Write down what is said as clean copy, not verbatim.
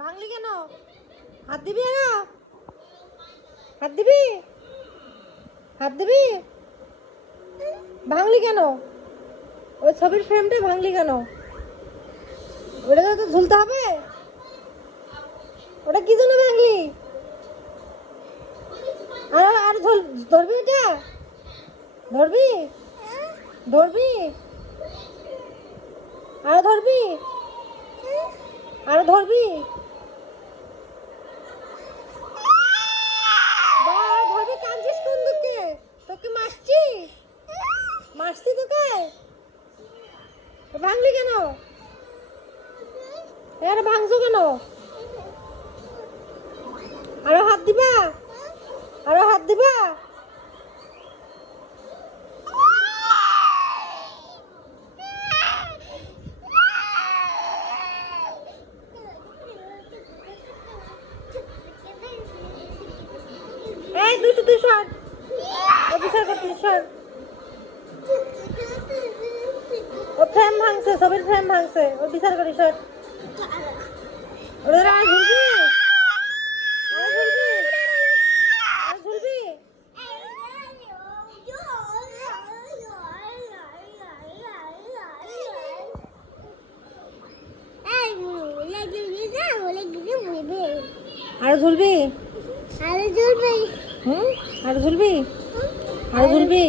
ভাঙলি কেন? হাত দিবি না? হাত দিবি? হাত দিবি? ভাঙলি কেন? ওই ছবির ফ্রেমটা ভাঙলি কেন? ওটা তো ঝুলতে হবে। ওটা কি জন্য ভাঙলি? আর আর ধরবি ওটা? ধরবি? ধরবি? আর ধরবি? আর ধরবি? ধরবি? কাঁদছিস কোন দিকে? তোকে মারছি? মারছি তোকে? ভাঙলি কেন? এর ভাঙছো কেন? আরো হাত দিবা? আরো হাত দিবা? এই তুই সর। অফিসার করছিস সর। ও ফ্রেম ভাঙছে, ছবির ফ্রেম ভাঙছে। ও বিচার করিস সর। ওদের আর ঝুলবি? আর ঝুলবি? আর ঝুলবি? আর ঝুলবি? হুম? আর ঝুলবি? আর ঝুলবি?